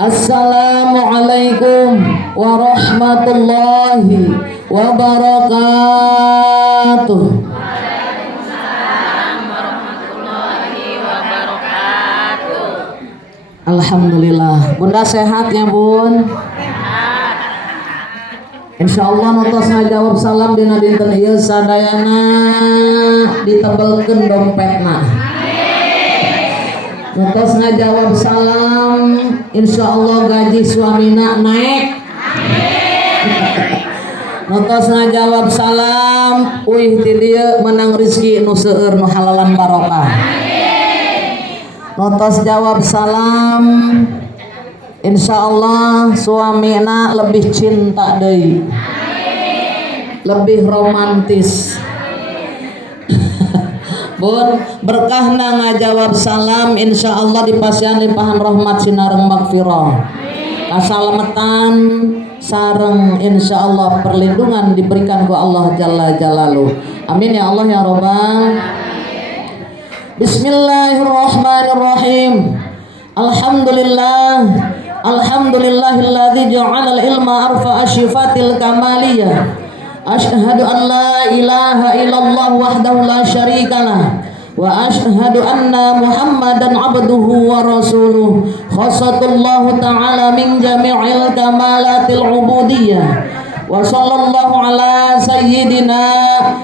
Assalamualaikum warahmatullahi wabarakatuh. Waalaikumsalam warahmatullahi wabarakatuh. Alhamdulillah. Bunda sehat ya Bun? Insyaallah notos ngajawab salam dina dinten ieu sadayana ditebelkeun dompetna. Notos ngajawab salam insyaallah gaji suamina naik. Notos ngajawab salam uih ti dieu menang rezeki nu seueur nu halalan barokah. Notos jawab salam insyaallah suamina lebih cinta deui, lebih romantis. Bun, berkahna ngajawab salam insyaallah dipasihan limpahan rahmat sinareng magfirah, kasalametan sareng insyaallah perlindungan diberikan ku Allah jalla jalaluh. Amin ya Allah ya Rabbal. Bismillahirrahmanirrahim. Alhamdulillah. Alhamdulillahilladzi ja'alal ilma arfa'a syifatil kamaliyah. Asyhadu an la ilaha illallah wahdahu la syarikalah wa asyhadu anna Muhammadan abduhu wa rasuluh. Khassatullahu ta'ala min jami'il kamalatil ubudiyah. Wa sallallahu ala sayyidina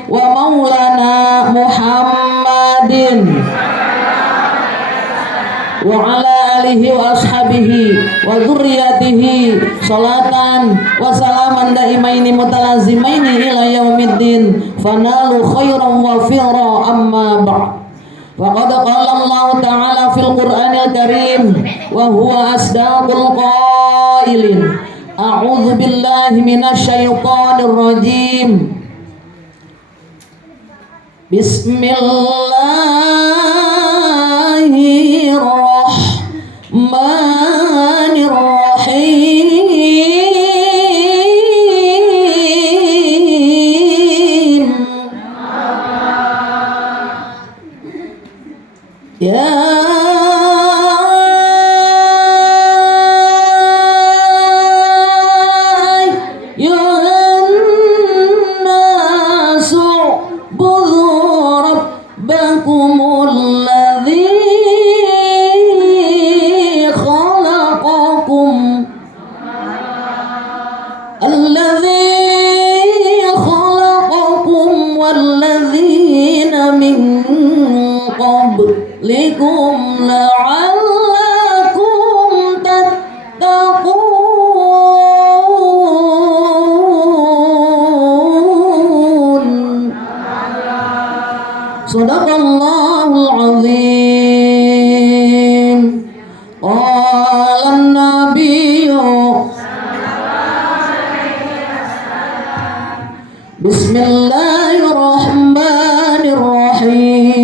wa maulana Muhammadin wa ala alihi wa ashabihi wa dzurriyyatihi salatan wa salaman daimaini mutalazimaini ila yaumiddin fanalu khairan wa fira amma ba'd. Faqad qala Allah ta'ala fil Qur'anil Karim wa huwa asdaqul qailin. A'udzu billahi minasyaitonir rajim. Bismillahirrahmanirrahim. Ya likum la'allakum tattaqun. Shadaqallahul azim. Qala an-nabiyyu Bismillahirrahmanirrahim.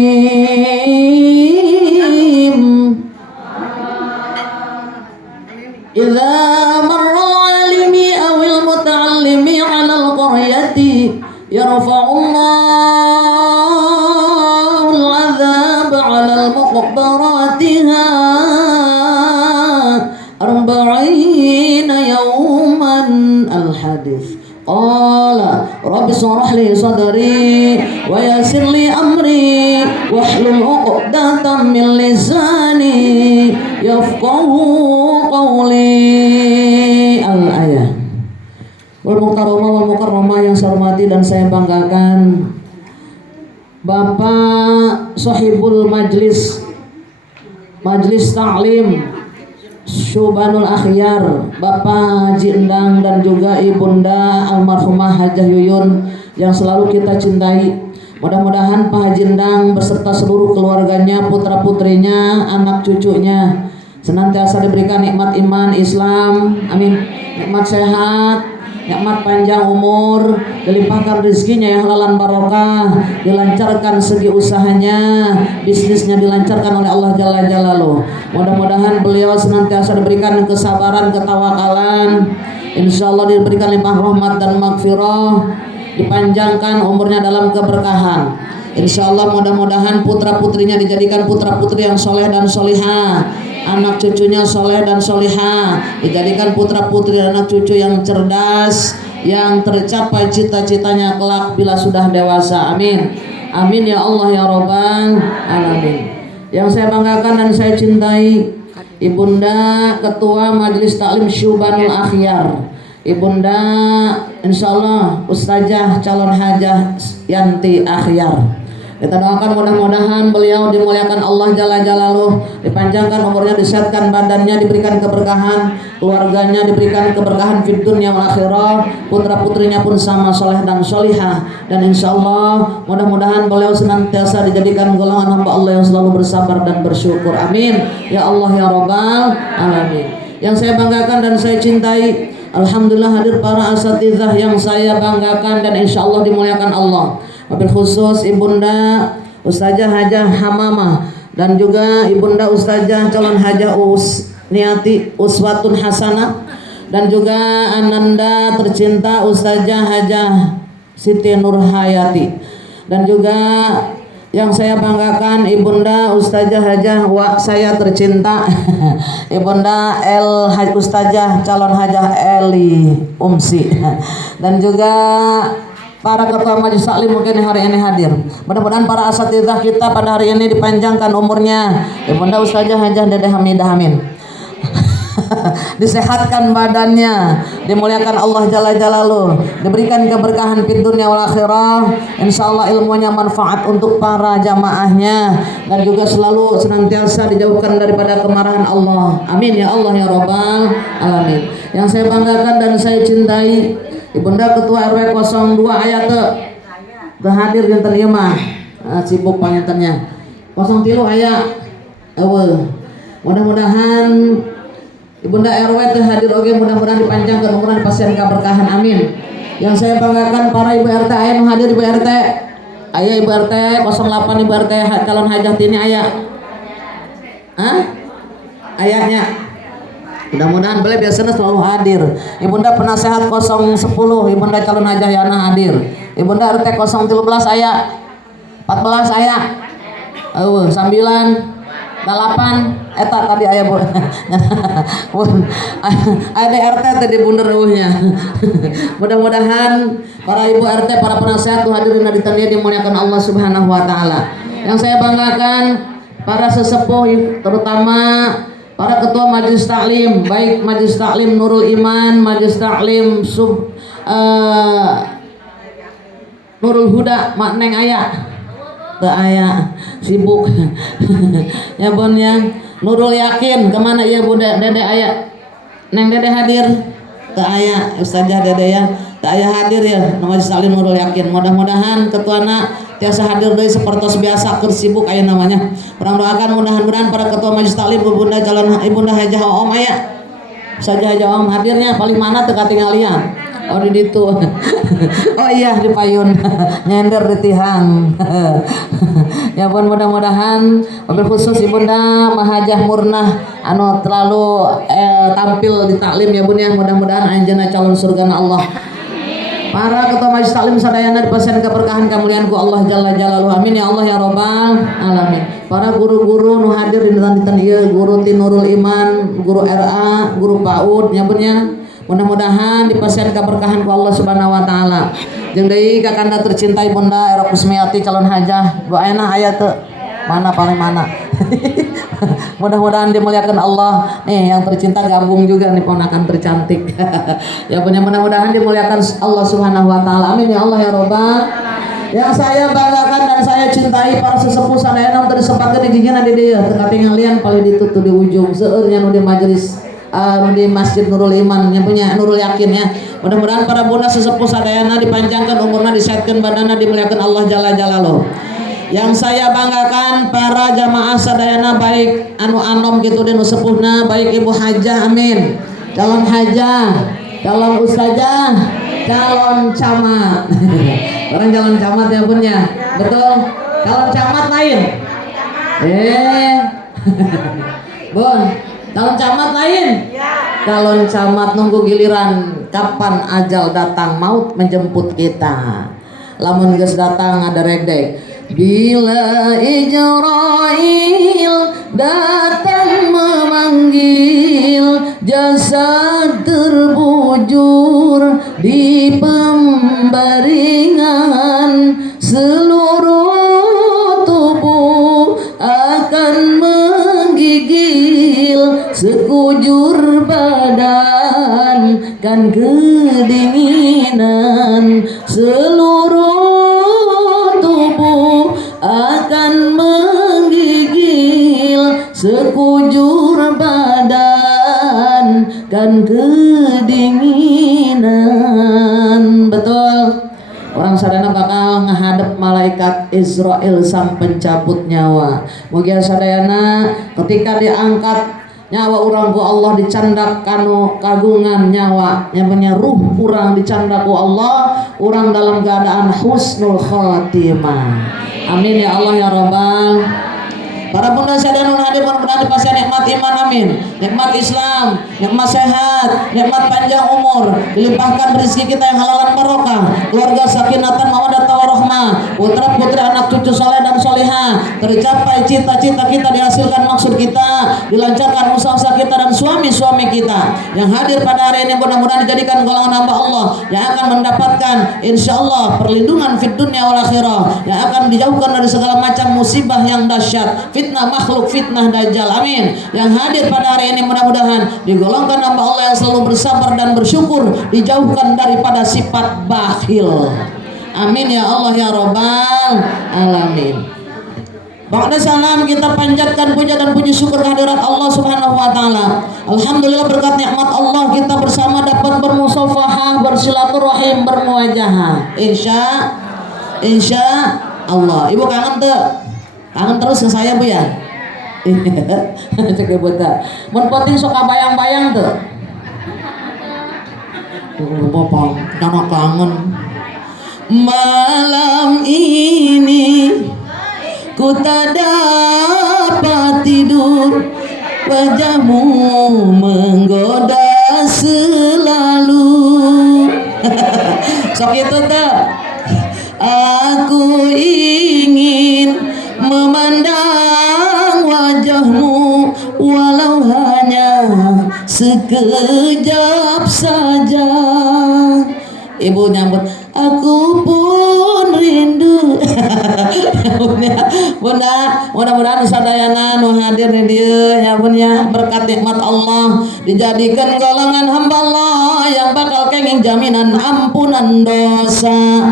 Idza marra alimi awil muta'allimi 'alal qaryati yarfa'ullahu al-'adzab 'alal muqbaratiha arba'ina yawman. Al-hadits. Qala rabbi shrah li sadri wa yassir li amri wahlul 'uqdatam min lisani yafqahu qawli. Al-ayah. Wal mukarramah wal mukarramah yang saya hormati dan saya banggakan Bapak Sahibul Majlis Ta'lim Syubanul Akhyar, Bapak Haji Endang dan juga Ibunda almarhumah Hajah Yuyun yang selalu kita cintai. Mudah-mudahan Pak Haji Endang beserta seluruh keluarganya, putra-putrinya, anak cucunya senantiasa diberikan nikmat iman Islam, amin, nikmat sehat, nikmat panjang umur, dilimpahkan rezekinya yang halalan barokah, dilancarkan segi usahanya, bisnisnya dilancarkan oleh Allah Jalla Jalaluh. Mudah-mudahan beliau senantiasa diberikan kesabaran, ketawakalan, insyaallah diberikan limpah rahmat dan magfirah, dipanjangkan umurnya dalam keberkahan. Insyaallah mudah-mudahan putra-putrinya dijadikan putra-putri yang soleh dan solihah, anak cucunya soleh dan solihah, dijadikan putra putri dan anak cucu yang cerdas, yang tercapai cita-citanya kelak bila sudah dewasa. Amin. Amin ya Allah ya Rabbal alamin. Yang saya banggakan dan saya cintai, Ibunda Ketua Majelis Taklim Syubanul Akhyar, Ibunda insyaallah Ustazah calon hajah Yanti Akhyar. Kita doakan mudah-mudahan beliau dimuliakan Allah Jalla Jalaluh, dipanjangkan umurnya, disehatkan badannya, diberikan keberkahan, keluarganya diberikan keberkahan fid dunya wal akhirah, putra-putrinya pun sama soleh dan solihah, dan insyaallah mudah-mudahan beliau senantiasa dijadikan golongan hamba Allah yang selalu bersabar dan bersyukur. Amin ya Allah ya Rabbal alamin. Yang saya banggakan dan saya cintai, alhamdulillah hadir para asatidzah yang saya banggakan dan insyaallah dimuliakan Allah. Wabil khusus Ibunda Ustazah Hajah Hamamah dan juga Ibunda Ustazah calon hajah Niati Uswatun Hasanah, dan juga Ananda tercinta Ustazah Hajah Siti Nurhayati, dan juga yang saya banggakan Ibunda Ustazah Hajah saya tercinta Ibunda Ustazah calon hajah Eli Umsi, dan juga para ketua majelis taklim mungkin hari ini hadir. Mudah-mudahan para asatidzah kita pada hari ini dipanjangkan umurnya. Ibunda Ustazah Hajah Dede Hamidah amin. Disehatkan badannya, dimuliakan Allah Jalla Jalaluh, diberikan keberkahan fid dunya wal akhirah. Insyaallah ilmunya manfaat untuk para jamaahnya, dan juga selalu senantiasa dijauhkan daripada kemarahan Allah. Amin ya Allah ya Rabbal alamin. Yang saya banggakan dan saya cintai, Ibunda Ketua RW 02 aya teu hadir dinten ieu mah. Sibuk pangintennya. 03 aya eueuh. Mudah-mudahan Ibunda RW teu hadir oge, mudah-mudahan dipanjangkeun umurna, dipasieun keberkahan. Amin. Yang saya banggakan para Ibu RT aya nu hadir. Ibu RT aya, Ibu RT 08 Ibu RT calon hajah tini aya. Ayahnya. Mudah-mudahan beliau biasanya selalu hadir. Ibunda penasehat 010 Ibunda calon hajah Yana hadir. Ibunda RT 013 aya, 14 aya, 9 8 eta tadi aya Bu. Ada RT tadi bunder eueuhnya. Mudah-mudahan para Ibu RT, para penasehat hadirin di tanah dimuliakan Allah Subhanahu wa taala. Yang saya banggakan para sesepuh, terutama para ketua majelis taklim, baik majelis taklim Nurul Iman, majelis taklim Nurul Huda, mak neng aya teu aya, sibuk. Ya Bon ya. Nurul Yakin kemana ya Bunda Dede aya, neng Dede hadir teu aya, Ustazah Dede ya teu aya hadir ya majelis taklim Nurul Yakin. Mudah-mudahan ketuana tiasa hadir deui sapertos biasa, keur sibuk aya namanya. Urang doakan mudah-mudahan para ketua majelis taklim Ibunda calon Ibunda Hajah Om aya. Saja Hajah Om hadirnya paling mana teu katinggalian. Oh di ditu. Oh iya di payun. Nyender di tihang. Ya pun mudah-mudahan wabil khusus Ibunda Mahajah Murnah anu terlalu tampil di taklim ya Bun ya, mudah-mudahan anjeunna calon surgana Allah. Para ketua majelis taklim sadayana dipasieun keberkahan kemuliaan ku Allah Jalla Jalaluhu. Amin ya Allah ya Rabbal alamin. Para guru-guru nu hadir di dinten ieu, guru Nurul Iman, guru RA, guru PAUD nya Bun ya. Mudah-mudahan dipasieun keberkahan ku Allah Subhanahu wa taala. Jeung deui kakanda tercinta Ibunda Era Kusmiati calon hajah, doaena aya teu? Mana paling mana? Mudah-mudahan dimuliakan Allah. Nih yang tercinta gabung juga nih ponakan tercantik. Ya punya mudah-mudahan dimuliakan Allah Subhanahu wa taala. Amin ya Allah ya Rabbal. Yang saya banggakan dan saya cintai para sesepuh sadayana untuk disempatkeun di jingna di dieu teu katinggalian paling ditutu di ujung seueur nya nu di majelis di Masjid Nurul Iman yang punya Nurul Yakin ya. Mudah-mudahan para bunda sesepuh sadayana dipanjangkan umurna, disehatkeun badanna, dimuliakan Allah Jalla Jalaluh. Yang saya banggakan para jamaah sadayana baik anu anom gitu dan sepuhna, baik ibu hajah amin, calon hajah, calon ustazah, calon camat. Orang calon camat ya Bun ya. Betul. Calon camat lain. Bun, calon camat lain. Calon camat nunggu giliran kapan ajal datang maut menjemput kita. Lamun geus datang ada regdeg. Bila Ijrail datang jujur di pemberingan, seluruh tubuh akan menggigil, sekujur badan kan kedinginan, seluruh tubuh akan menggigil, sekujur badan kan kedinginan. Betul. Orang sadana bakal ngehadap malaikat Israel sang pencabut nyawa. Mugia sadayana ketika diangkat nyawa orang ku Allah dicandak kanu kagungan nyawa nyamanya ruh orang dicandak ku Allah, orang dalam keadaan husnul khotimah. Amin ya Allah ya Rabbal. Para bunda sadayana hadir mudah-mudahan dipasih nikmat iman, amin. Nikmat Islam, nikmat sehat, nikmat panjang umur, dilimpahkan rezeki kita yang halalan barokah, keluarga sakinatan mawaddah warahmah, putra putri anak cucu soleh dan soleha, tercapai cita-cita kita, dihasilkan maksud kita, dilancarkan usaha-usaha kita dan suami-suami kita yang hadir pada hari ini mudah-mudahan dijadikan golongan hamba Allah yang akan mendapatkan insyaallah perlindungan fid dunya wal akhirah, yang akan dijauhkan dari segala macam musibah yang dahsyat, fitnah makhluk, fitnah dajjal, amin. Yang hadir pada hari ini mudah-mudahan digolongkan hamba Allah yang selalu bersabar dan bersyukur, dijauhkan daripada sifat bakhil, amin ya Allah ya Rabbal alamin. Ba'da salam kita panjatkan puja dan puji syukur kehadirat Allah Subhanahu wa taala. Alhamdulillah berkat nikmat Allah kita bersama dapat bermusafahah, bersilaturahim, bermuajahah. Insya Allah. Ibu kangen tuh? Kangen terus ke saya Bu ya? Cek buta. Mun poting suka bayang-bayang tuh. Bapak, jangan kangen. Malam ini ku tak dapat tidur, wajahmu menggoda selalu. Sok itu tuh. Aku ingin memandang wajahmu walau hanya sekejap saja. Ibu nyambut, aku pun rindu. Bunda, mudah-mudahan sadayana nu hadir di dieu ya Bun ya, berkat nikmat Allah dijadikan golongan hamba Allah yang bakal kenging jaminan ampunan dosa.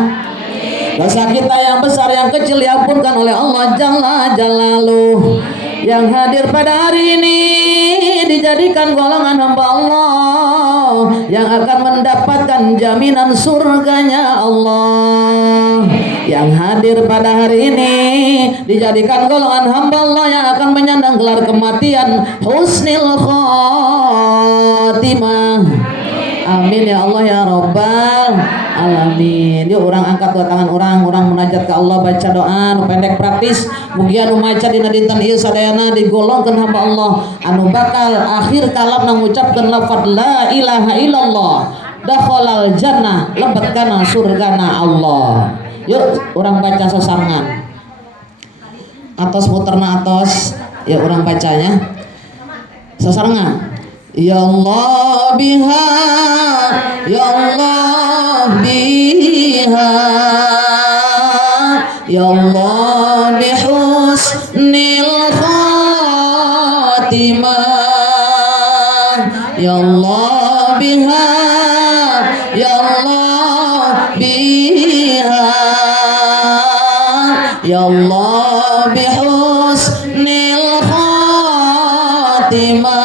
Dosa kita yang besar yang kecil diampunkan oleh Allah Jalla Jalaluh. Yang hadir pada hari ini dijadikan golongan hamba Allah yang akan mendapatkan jaminan surganya Allah. Yang hadir pada hari ini dijadikan golongan hamba Allah yang akan menyandang gelar kematian husnul khotimah. Amin ya Allah ya Rabbal alamin. Yuk orang angkat dua tangan orang munajat ke Allah, baca doa nu pendek praktis. Mugia anu maca dina dinten ieu sadayana digolongkeun hamba Allah anu bakal akhir kalam ngucapkeun lafaz la ilaha illallah, dakhalal jannah, lebet kana surgana Allah. Yuk orang baca sasarangan. Atos muterna atos, ya orang bacanya. Sasarangan. Ya Allah biha, ya Allah biha, ya Allah bihusnil khatimah, ya Allah biha, ya Allah biha, ya Allah bihusnil khatimah.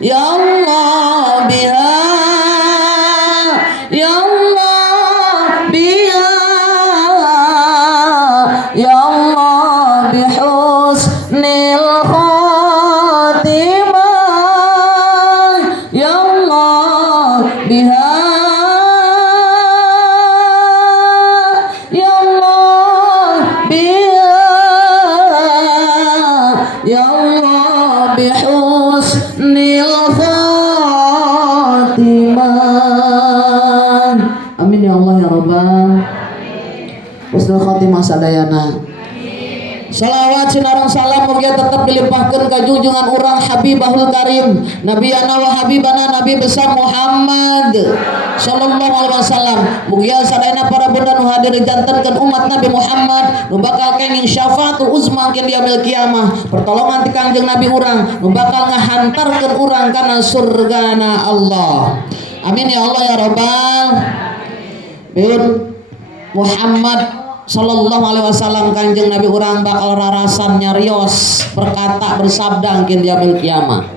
Ya Allah biha, ya Allah biha, ya Allah bihusnil khatimah, ya Allah biha, ya Allah biha, ya Allah bihusnil khatimah. Amin ya Allah ya Rabbal. Husnul khatimah sadayana. Salawat sinarang salam mugia tetap dilimpahkan ke junjungan urang Habibahul Karim Nabi ana wa habibana Nabi besar Muhammad sallallahu alaihi wasallam. Mugia sadayana para bunda nu hadir dijantenkeun umat Nabi Muhammad nu bakal kenging syafaatul uzma keun yaumil kiamah, pertolongan ti Kangjeng Nabi urang nu bakal ngahantarkeun urang kana surgana Allah. Amin ya Allah ya rabbal alamin. Muhammad sallallahu alaihi wasallam Kanjeng Nabi urang bakal rarasan nyarios berkata bersabda keun yaumil kiamah.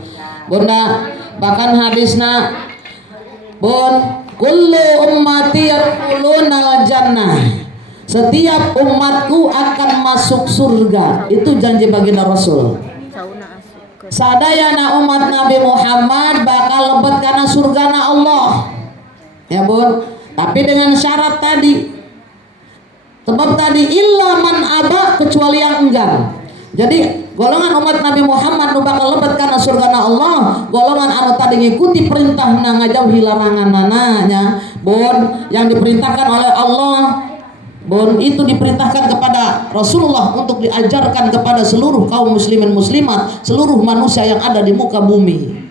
Bunda bahkan hadisna bun kullu ummati yadkhuluna jannah, setiap umatku akan masuk surga. Itu janji baginda Rasul. Sadayana umat Nabi Muhammad bakal lebet kana surgana Allah ya bun, tapi dengan syarat tadi. Sebab tadi illa man aba, kecuali yang enggan. Jadi golongan umat Nabi Muhammad nu bakal lebet kana surgana Allah, golongan anu tadi ngikuti perintahna ngajauhi laranganna nya. Bon, yang diperintahkan oleh Allah, bon itu diperintahkan kepada Rasulullah untuk diajarkan kepada seluruh kaum muslimin muslimat, seluruh manusia yang ada di muka bumi.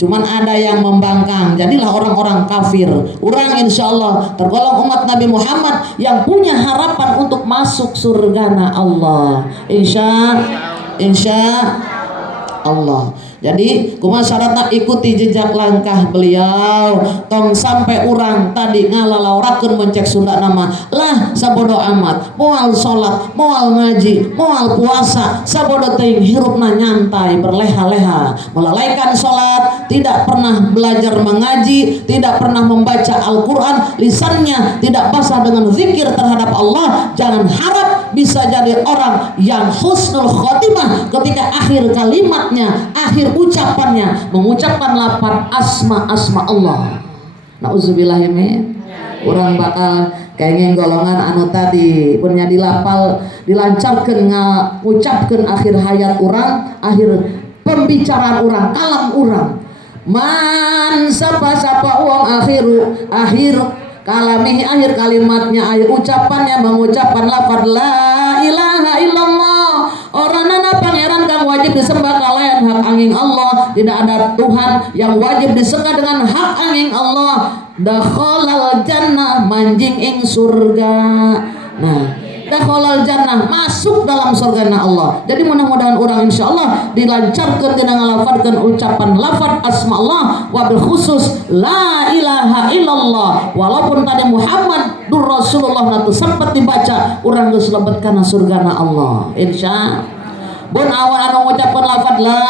Cuman ada yang membangkang, jadilah orang-orang kafir. Urang insya Allah tergolong umat Nabi Muhammad yang punya harapan untuk masuk surgana Allah. Insya Allah. Jadi kumaha syaratna ikuti jejak langkah beliau. Tong sampai urang tadi ngalalaurakeun mencek Sunda nama lah sabodo amat, moal salat, moal ngaji, moal puasa, sabodo teuing hirupna nyantai berleha-leha, melalaikan salat, tidak pernah belajar mengaji, tidak pernah membaca Al-Qur'an, lisannya tidak basah dengan zikir terhadap Allah. Jangan harap bisa jadi orang yang husnul khotimah ketika akhir kalimatnya, akhir ucapannya mengucapkan lapan asma Allah. Nauzubillahi min. Urang bakal kayaknya golongan anu tadi punya dilapal dilancarkeun ngucapkeun akhir hayat urang, akhir pembicaraan urang, kalam urang. Man sapa-sapa wong akhir kalamihi, akhir kalimatnya, akhir ucapannya mengucapkan lafaz la ilaha illallah. Orangna pangeran kang wajib disembah kalayan hak angin Allah, tidak ada Tuhan yang wajib disembah dengan hak angin Allah. Dakhalal jannah, manjing ing surga. Nah, dakhalal jannah, masuk dalam surgana Allah. Jadi mudah-mudahan orang insyaallah dilancarkan dina ngalafadkeun ucapan lafaz asma Allah, wabil khusus la ilaha illallah. Walaupun tadi Muhammad dur Rasulullah natu sempat dibaca, urang geus lebet kana surgana Allah. Insyaallah. Bun awal anu ngucapkeun lafaz la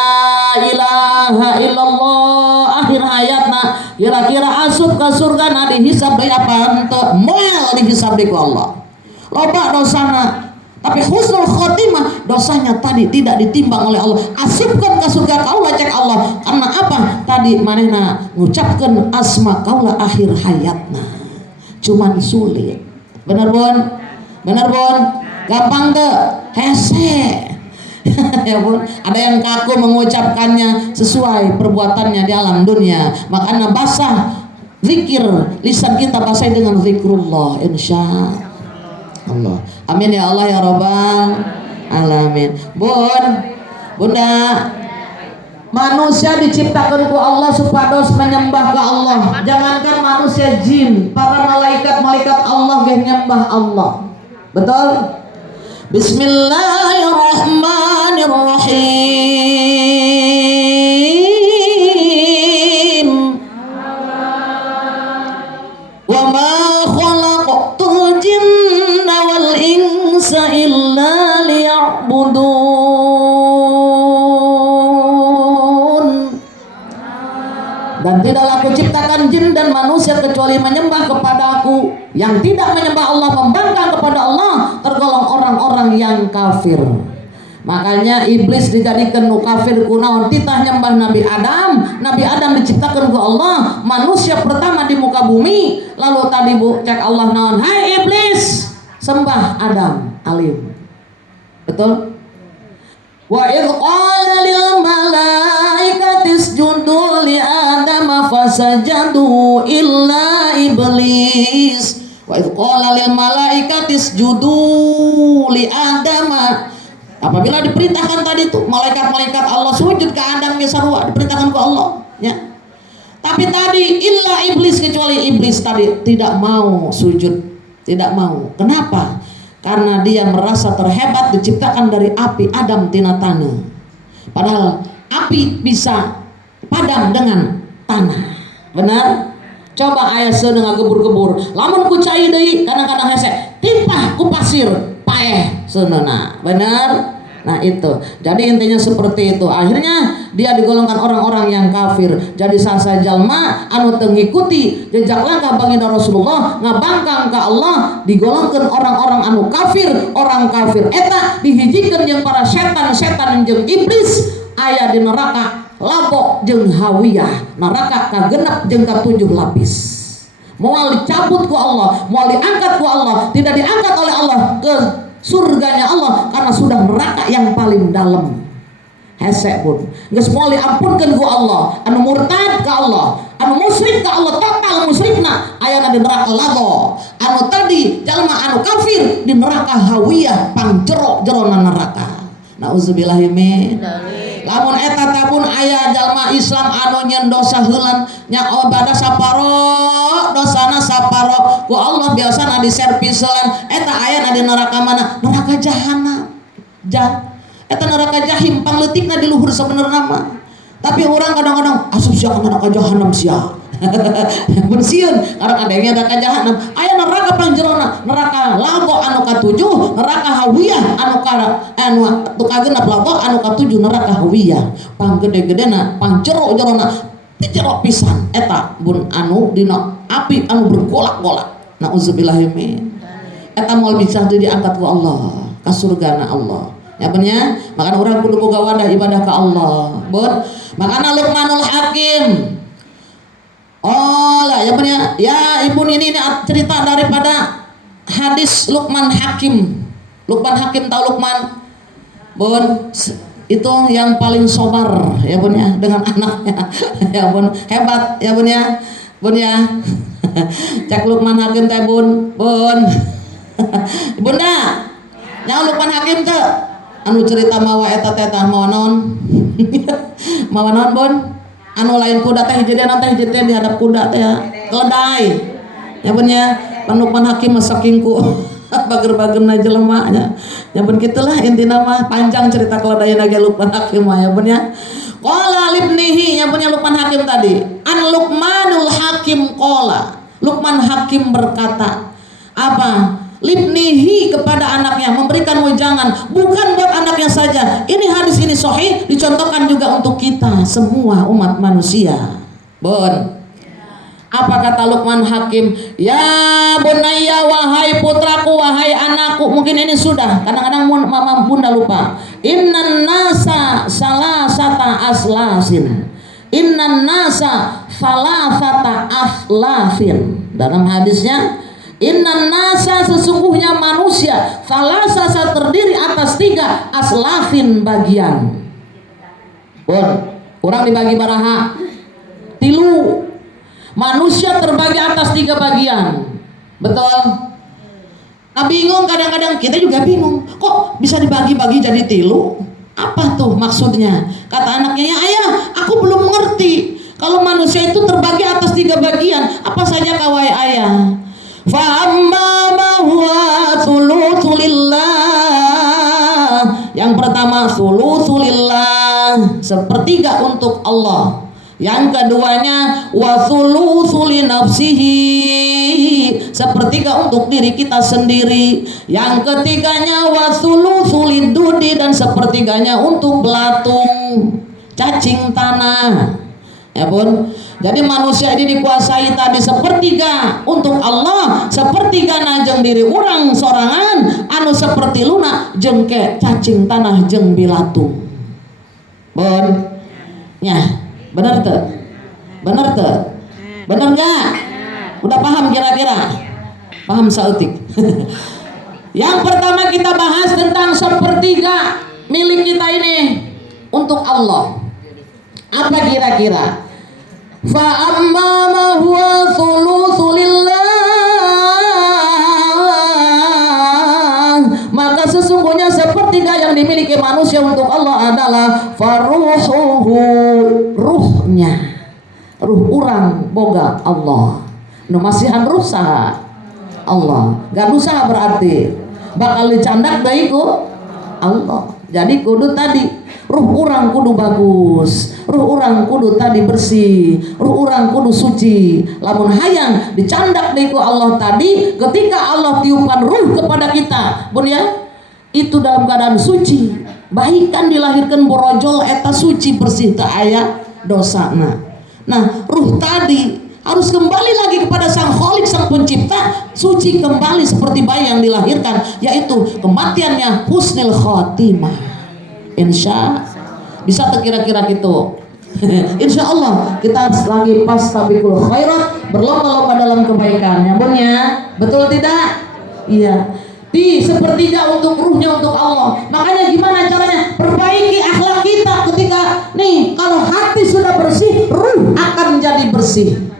ilaha illallah akhir hayatna, kira-kira asup ka surgana dihisab deui apa henteu? Moal dihisab deui ku Allah. Loba dosana, tapi husnul khotimah dosanya tadi tidak ditimbang oleh Allah. Asupkan ke surga kaulah cek Allah. Karena apa? Tadi manehna ngucapkeun asma kaulah akhir hayatna. Cuman sulit. Bener bon? Bener bon? Gampang teu? Hese. Ya pun, ada yang kaku mengucapkannya sesuai perbuatannya di alam dunia. Makanya basah zikir, lisan kita basah dengan zikrullah insya Allah. Amin ya Allah ya rabbal alamin. Bunda, manusia diciptakan ku Allah supados menyembah ke Allah. Jangankan manusia, jin, para malaikat Allah ge nyembah Allah. Betul? Bismillahirrahmanirrahim. Wa ma khalaqtul jinna wal insa illa liya'budun. Dan tidaklah aku ciptakan jin dan manusia kecuali menyembah kepadaku. Yang tidak menyembah Allah, membangkang kepada Allah, tergolong orang-orang yang kafir. Makanya iblis dijadikan kafir kunaon, titah nyembah Nabi Adam. Nabi Adam diciptakan ku Allah, manusia pertama di muka bumi. Lalu tadi cek Allah naon, hai iblis, sembah Adam alim. Betul? Wa idh qala lil malaikati isjudu li Adam fasajadu illa iblis. Wa idh qala lil malaikati isjudu li Adam Apabila diperintahkan tadi itu malaikat-malaikat Allah sujud ke Adam ke sarua, diperintahkan ke Allah, ya. Tapi tadi illa iblis, kecuali iblis tadi tidak mau sujud, tidak mau. Kenapa? Karena dia merasa terhebat diciptakan dari api Adam tina tanah. Padahal api bisa padam dengan tanah. Benar? Coba aya seuneu ngagebur-gebur. Lamun ku cai deui kadang-kadang hese timpah ku pasir paeh seuneuna. Benar? Nah itu, jadi intinya seperti itu. Akhirnya dia digolongkan orang-orang yang kafir. Jadi sasa jalma anu teu ngikuti jejak langkah baginda Rasulullah, ngabangkang ka Allah, digolongkan orang-orang anu kafir. Orang kafir eta dihijikeun jeung para setan-setan jeung iblis aya di neraka labo jeung hawiyah, neraka kagenep jeung ka-7 lapis. Moal dicabut ku Allah, moal diangkat ku Allah, tidak diangkat oleh Allah ke surganya Allah karena sudah neraka yang paling dalam. Hese pun geus moal diampunkeun ku Allah, anu murtad ka Allah, anu musyrik ka Allah, total musyrikna ayana di neraka lado. Anu tadi jalma anu kafir di neraka hawiyah, pangjero-jerona neraka. Nauzubillahi min. Lamun eta tabun aya jalma Islam anu nyen dosa heulan nya ibadah saparo, dosana saparo ku Allah biasana diservis heulan, eta aya di neraka mana? Neraka jahanam. Eta neraka jahim pangleutikna di luhur sabenerna mah. Tapi orang kadang-kadang asup sia ka neraka jahanam sia. Mun sieun karena adanya neraka jahanam, aya neraka panjerona, neraka lago anu ka-7, neraka hawiyah anu kagenep lago anu ka-7 neraka hawiyah. Panggede-gedena, panjero-jerona, dijero pisan eta bun anu dina api anu bergolak-golak. Nauzubillahi min. Eta moal bisa diangkat ku Allah, ka surgana Allah. Ya bener, makanya orang kudu boga wadah ibadah ka Allah. Bun, makanya Luqmanul Hakim. Oh lah ya bener, ya ibu ini cerita daripada hadis Luqman Hakim. Luqman Hakim tahu Luqman? Bun, itu yang paling sabar ya bun ya dengan anaknya. Ya bun, hebat ya bun ya. Bun ya. Cek Luqman Hakim teh bun. Bun. Bunda. Nya Luqman Hakim teh anu cerita mawa eta teh mawa naon? Mawa naon bun? Anu lain kuda teh hijieun teh hijieun teh di hadap kuda teh keledai. Ya bun ya. Luqman Hakim saking ku bager-bagerna jelema nya. Ya bun kitulah intina mah panjang cerita keledaiana ge Luqman Hakim mah ya bun ya. Qala libnihi ya bun ya Luqman Hakim tadi. An Luqmanul Hakim qala. Luqman Hakim berkata, apa? Libnihi kepada anaknya, memberikan wejangan bukan buat anaknya saja. Ini hadis ini sahih, dicontohkan juga untuk kita semua umat manusia. Bon. Apa kata Luqman Hakim? Ya bunayya, wahai putraku, wahai anakku. Mungkin ini sudah, kadang-kadang mama bunda lupa. Innan nasa salasata aslasin. Innan nasa salasata aslafin. Dalam hadisnya, innan nasa sesungguhnya manusia salasasa terdiri atas 3 aslafin bagian. Bon, orang dibagi baraha? 3. Manusia terbagi atas 3 bagian. Betul? Nah bingung kadang-kadang, kita juga bingung. Kok bisa dibagi-bagi jadi 3? Apa tuh maksudnya? Kata anaknya, ya ayah, aku belum mengerti. Kalau manusia itu terbagi atas 3 bagian, apa saja kawai ayah? Fa'amma ma huwa thulutsulillah. Yang pertama thulutsulillah, 1/3 untuk Allah. Yang keduanya wa thulutsuli nafsihi, 1/3 untuk diri kita sendiri. Yang ketiganya wa thulutsuli dudi, dan 1/3 untuk belatung, cacing tanah. Ya bun. Jadi manusia ini dikuasai tadi 1/3 untuk Allah, 1/3 najeng diri orang sorangan, anu seperti luna jengke cacing tanah jeng bilatung. Bon, ya bener tuh, bener tuh, bener nggak? Udah paham kira-kira? Paham sautik? Yang pertama kita bahas tentang 1/3 milik kita ini untuk Allah. Apa kira-kira? Fa amma ma huwa thulutsulillah, maka sesungguhnya 1/3 yang dimiliki manusia untuk Allah adalah faruhuhu, ruhnya, ruh orang boga Allah. Nu masihan ruh saha Allah, gak usaha berarti bakal dicandak deui ku Allah. Jadi kudu tadi ruh orang kudu bagus, ruh orang kudu tadi bersih, ruh orang kudu suci. Lamun hayang dicandak deui ku Allah tadi, ketika Allah tiupkan ruh kepada kita, bun ya, itu dalam keadaan suci, baik kan dilahirkan borojol eta suci bersih teu aya dosana. Nah, ruh tadi harus kembali lagi kepada Sang Khalik, Sang Pencipta, suci kembali seperti bayi yang dilahirkan, yaitu kematiannya husnul khotimah. Insya bisa kira-kira gitu. Insya Allah kita lagi pas tabiqul khairat, berlomba-lomba dalam kebaikan, ya bun ya, betul tidak? Iya. Di sepertiga untuk ruhnya untuk Allah. Makanya gimana caranya? Perbaiki akhlak kita ketika nih, kalau hati sudah bersih, ruh akan jadi bersih.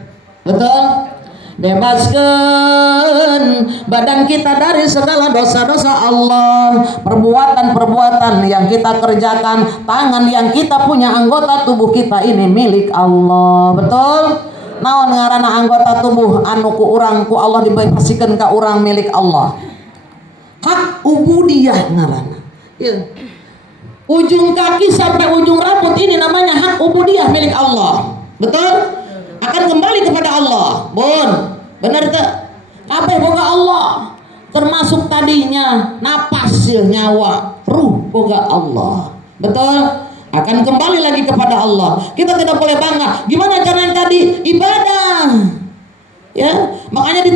Betul? Bebaskan badan kita dari segala dosa-dosa Allah, perbuatan-perbuatan yang kita kerjakan, tangan yang kita punya, anggota tubuh kita ini milik Allah. Betul? Naon ngaranna anggota tubuh anu ku urang ku Allah dibebasikeun ka urang milik Allah. Hak ubudiyah ngaranna. Ya. Ujung kaki sampai ujung rambut ini namanya hak ubudiyah milik Allah. Betul? Akan kembali kepada Allah. Bun, bener tak? Apa boga Allah? Termasuk tadinya napas, nyawa, ruh boga Allah. Betul? Akan kembali lagi kepada Allah. Kita tidak boleh bangga. Gimana caranya tadi? Ibadah. Ya, makanya di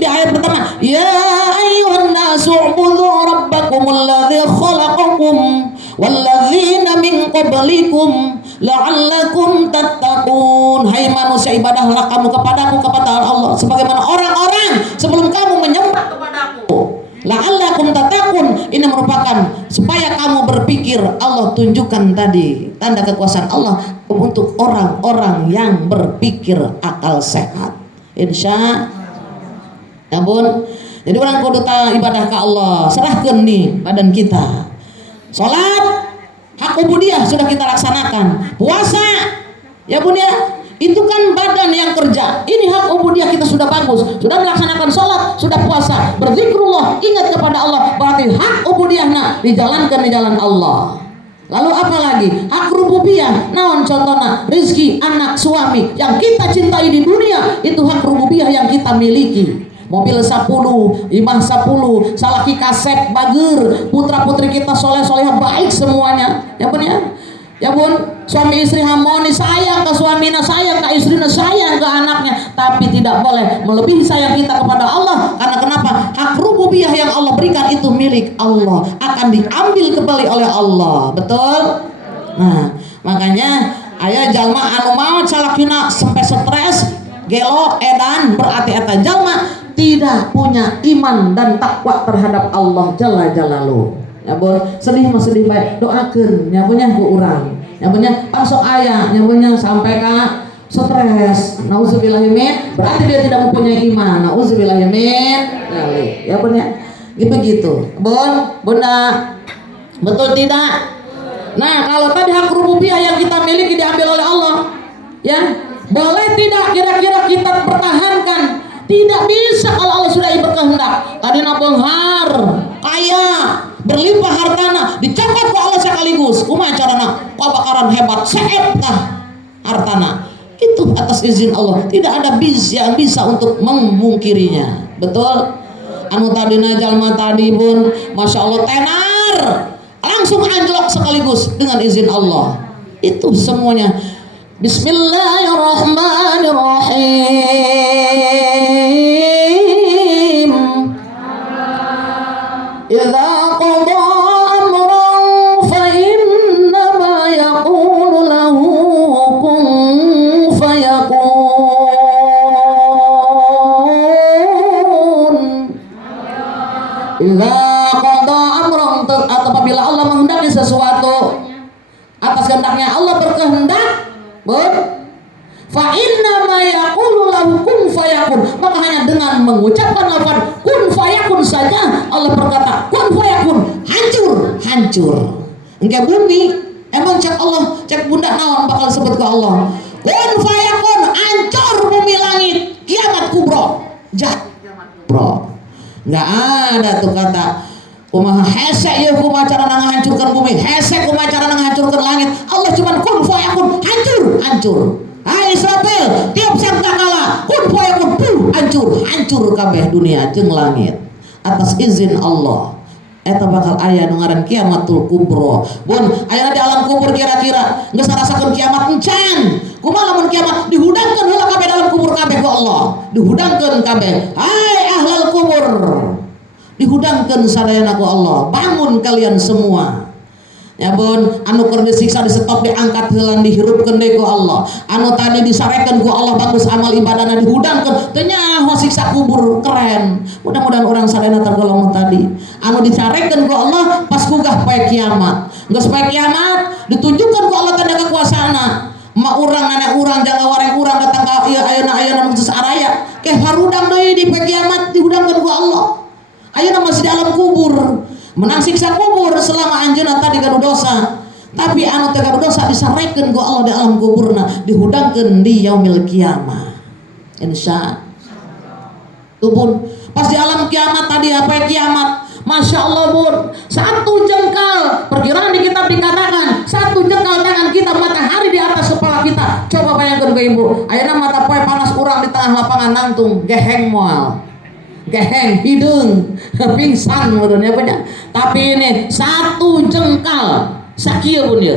ayat pertama, ya ayyuhan nasu ubudu rabbakumul ladzi khalaqakum walladzina min qablikum la'allakum tattaqun. Hai manusia, ibadahlah kamu kepadaku, kepada Allah, sebagaimana orang-orang sebelum kamu menyembah kepadaku. La'allakum tattaqun, ini merupakan supaya kamu berpikir. Allah tunjukkan tadi tanda kekuasaan Allah untuk orang-orang yang berpikir akal sehat. Insya ya bun. Jadi orang kudu ibadah ke Allah, serahkan nih badan kita. Sholat, hak ubudiyah sudah kita laksanakan. Puasa, ya bun ya, itu kan badan yang kerja. Ini hak ubudiyah kita sudah bagus, sudah melaksanakan sholat, sudah puasa, berzikrullah, ingat kepada Allah. Berarti hak ubudiyahna dijalankan di jalan Allah. Lalu apa lagi? Hak rububiyah. Naon contohnya? Rizki, anak, suami yang kita cintai di dunia, itu hak rububiyah yang kita miliki. Mobil 10, imah 10, salaki kasep bager, putra putri kita soleh solehah baik semuanya. Ya bun ya? Ya bun, suami istri harmoni, sayang ke suaminya, sayang ke istrinya, sayang ke anaknya, tapi tidak boleh melebihi sayang kita kepada Allah. Karena kenapa? Hak rububiyah yang Allah berikan itu milik Allah, akan diambil kembali oleh Allah. Betul? Nah, makanya aya jalma anu maot salakina sampai stres, gelo, edan, berarti eta jalma tidak punya iman dan takwa terhadap Allah Jalla Jalaluhu. Ya bun, sedih mah sedih baik, doakeun nya punya ku urang. Nya punya pasok aya, nya punya sampai ka stres. Nauzubillahimin, berarti dia tidak mempunyai iman. Nauzubillahimin. Ya bun ya. Begitu. Bun, bunda. Betul tidak? Nah, kalau tadi hak rububiyah yang kita miliki diambil oleh Allah, ya, boleh tidak kira-kira kita pertahankan? Tidak bisa kalau Allah sudah berkehendak. Tadi nabenghar, kaya, berlimpah hartana, dicangkat ke Allah sekaligus. Kumaha carana? Pabakaran hebat, seep tah hartana. Itu atas izin Allah. Tidak ada yang bisa untuk memungkirinya. Betul? Anu tadina jalma tadi pun, masya Allah tenar, langsung anjlok sekaligus dengan izin Allah. Itu semuanya. Bismillahirrahmanirrahim. Idza qada amran fa innama yaqulu lahu kun fayakun. Idza qada amran, apabila Allah menghendaki sesuatu, atas kehendaknya Allah berkehendak, fa innama yaqulu lahu kun fayakun, maka hanya dengan mengucapkan lafaz kun fayakun saja Allah berkata kun fayakun, hancur. engke bumi emang cek Allah cek bunda naon bakal sebut ke Allah kun fayakun ancur bumi langit kiamat kubro jat bro nggak ada tuh kata kumaha hesek ya kumaha cara ngahancurkan bumi hesek kumaha cara ngahancurkan langit Allah cuman kun fayakun hancur hai Israfil tiup sangkakala kun fayakun hancur kabeh dunia jeung langit atas izin Allah. Eta bakal aya nu ngaran kiamatul kubro. Bun, aya di alam kubur kira-kira geus ngarasakeun kiamat encan. Kumaha lamun kiamat dihudangkeun heula kabeh dalam kubur kabeh ku Allah. Dihudangkeun kabeh. Hai ahlal kubur. Dihudangkeun sadayana ku Allah. Bangun kalian semua. Ya bun, anu keur disiksa disetop diangkat heula dihirupkeun deui ku Allah. Anu tadi disarekeun ku Allah bagus amal ibadahna dihudangkeun teu nyaho siksa kubur keren. Mudah-mudahan orang sadayana tergolong tadi. Anu disarekeun ku Allah pas kugah poe kiamat. Geus poe kiamat ditunjukkeun ku Allah tanda kekuasaana. Ma urang anak urang jaga wareng urang datang ka ieu ayeuna nu geus araya. Keh harudang deui di poe kiamat dihudangkeun ku Allah. Ayeuna masih di alam kubur. Menang siksa kubur selama anjeunna tadi gaduh dosa tapi anu teh gaduh dosa disarekeun ku Allah di alam kuburna dihudangkeun di yaumil kiamah insya tubun pas di alam kiamat tadi apa kiamat Masya Allah bun satu jengkal perkiraan di kitab dikatakan satu jengkal tangan kita matahari di atas kepala kita coba bayangkan ke ibu ayeuna mata poe panas urang di tengah lapangan nangtung geheng moal geheng hidung pingsan modelnya punya tapi ini satu jengkal sakieu pun ya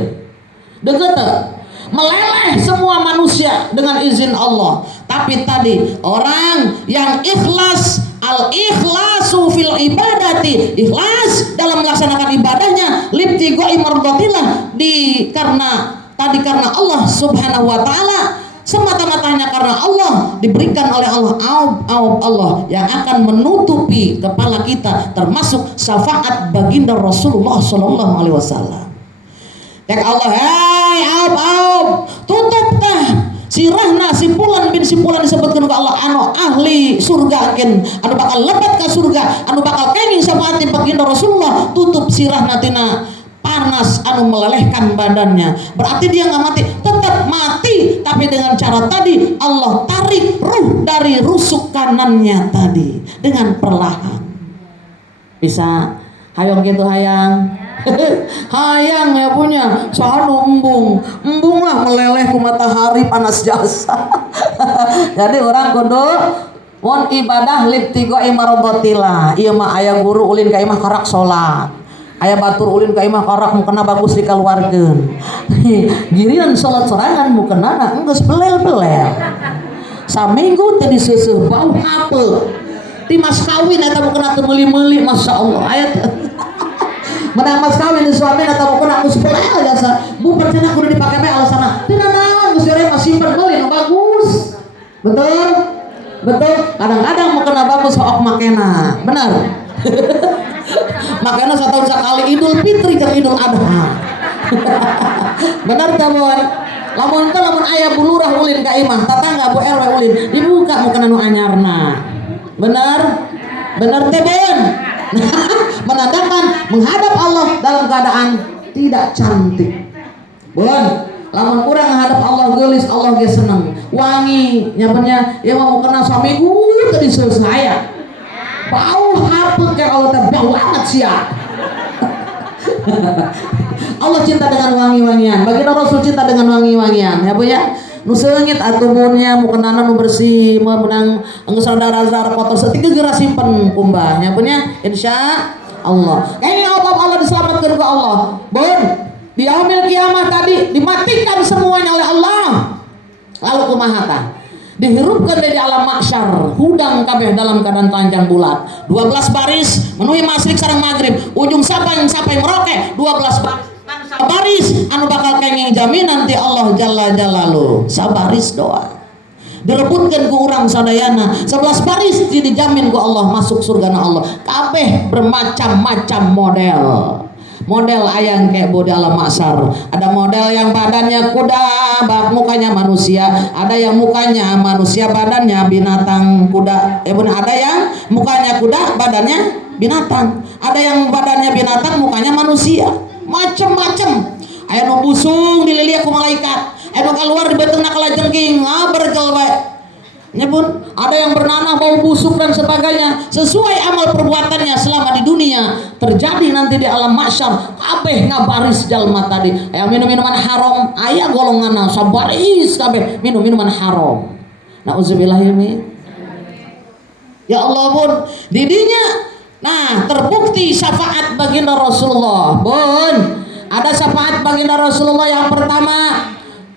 deket meleleh semua manusia dengan izin Allah tapi tadi orang yang ikhlas al ikhlasu fil ibadati ikhlas dalam melaksanakan ibadahnya libtigoi mardatillah karena Allah subhanahu wa ta'ala semata-matanya karena Allah diberikan oleh Allah Allah yang akan menutupi kepala kita termasuk syafaat baginda Rasulullah sallallahu alaihi wasallam. Ya Allah, hei aub tutup tah sirahna simpulan bin simpulan disebutkan ke Allah anu ahli surga ken anu bakal lebat ke surga anu bakal kenging syafaat baginda Rasulullah tutup sirahna tina panas anu melelehkan badannya berarti dia nggak mati tetap mati tapi dengan cara tadi Allah tarik ruh dari rusuk kanannya tadi dengan perlahan bisa hayang gitu hayang hayang ya punya soal embung lah meleleh ku matahari panas jasa jadi orang kudu mun ibadah libtigo imarodotilah ieu mah aya guru ulin ka imah karak salat aya batur ulin ka imah karak mukena bagus dikaluarkeun girian salat sorangan mukenana geus belel-belel saminggu teh diseuseut bau hapeu ti mas kawin eta mukena teu meuli-meuli masyaallah aya menang mas kawin di suami eta mukena geus belel jasa bubar cenah kudu dipake bae alasana teu naon geus ere mah simpen meuli nu bagus betul kadang-kadang mukena bagus sok makena benar makanya setahun sekali Idul Fitri jeung Idul Adha benar teh boy lamun aya bulurah ulin ka imah tatangga bu RW ulin dibuka mukena nu anyarna benar teh ben menandakan menghadap Allah dalam keadaan tidak cantik bon lamun urang ngadep Allah geulis Allah ge seneng wangi nyapanya ya mau kena suamiku teu diselesai bau hapun kayak Allah teh bau banget sia Allah cinta dengan wangi-wangian baginda Rasul cinta dengan wangi-wangian ya Bu ya nu seungit atuh munnya mukenana nu bersih menang geus darah-darah kotor saeutik geura simpen kumbah nya punya insya Allah kayaknya Allah diselamatkan ke Allah bon di yaumil kiamah tadi dimatikan semuanya oleh Allah lalu kumaha tah dihirupkan dari alam mahsyar hudang kabeh dalam keadaan telanjang bulat 12 baris menuhi masyrik sareng maghrib ujung sapang meroke 12 baris anu bakal kenging jaminan ti Allah jalla jalaluh sabaris doa direbutkan ku urang sadayana 11 baris dijamin ku Allah masuk surgana Allah kabeh bermacam-macam model ayang kayak bodi alam mahsyar ada model yang badannya kuda mukanya manusia ada yang mukanya manusia badannya binatang kuda ada yang mukanya kuda badannya binatang ada yang badannya binatang mukanya manusia macem-macem. Aya nu busung dililiak ku malaikat, aya nu keluar di beuteungna kalajengking, berjel bae. Nyebut ada yang bernanah bau busuk dan sebagainya sesuai amal perbuatannya selama di dunia. Terjadi nanti di alam mahsyar kabeh ngabaris jalma tadi aya minum-minuman haram, aya golonganna sabaris kabeh minum-minuman haram. Nauzubillah ya Allah bun didinya. Nah terbukti syafaat baginda Rasulullah bun. Ada syafaat baginda Rasulullah yang pertama,